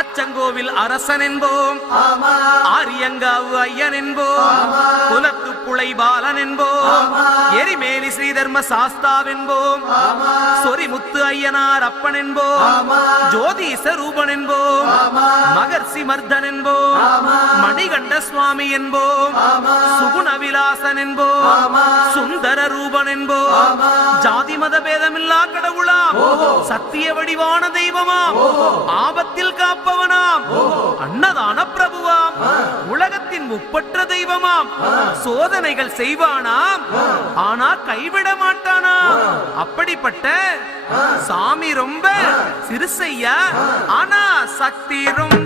அச்சங்கோவில் அரசன் என்போம், ஆரியங்காவு ஐயன் என்போம், குலத்து புளை பாலன் என்போம், எரிமேலி ஸ்ரீதர்ம சாஸ்தாவென்போம், சொரிமுத்து ஐயனார் அப்பன் என்போம், ஜோதிச ரூபன் என்போம், மகர்ஷி மர்தன் என்போம், மணிகண்ட சுவாமி என்போம், சுகுண விலாசன் என்போம், சுந்தர ரூபன் என்போம், ஜாதி மத பேதமில்லா கடவுளாம், சத்திய வடிவான தெய்வமாம், ஆபத்தில் காப்பவனாம், அன்னதான பிரபுவாம், உலகத்தின் முப்பற்ற தெய்வமாம், சோதனைகள் செய்வானாம் ஆனா கைவிட மாட்டானாம். அப்படிப்பட்ட சாமி ரொம்ப சிறுசையா, ஆனா சக்தி ரொம்ப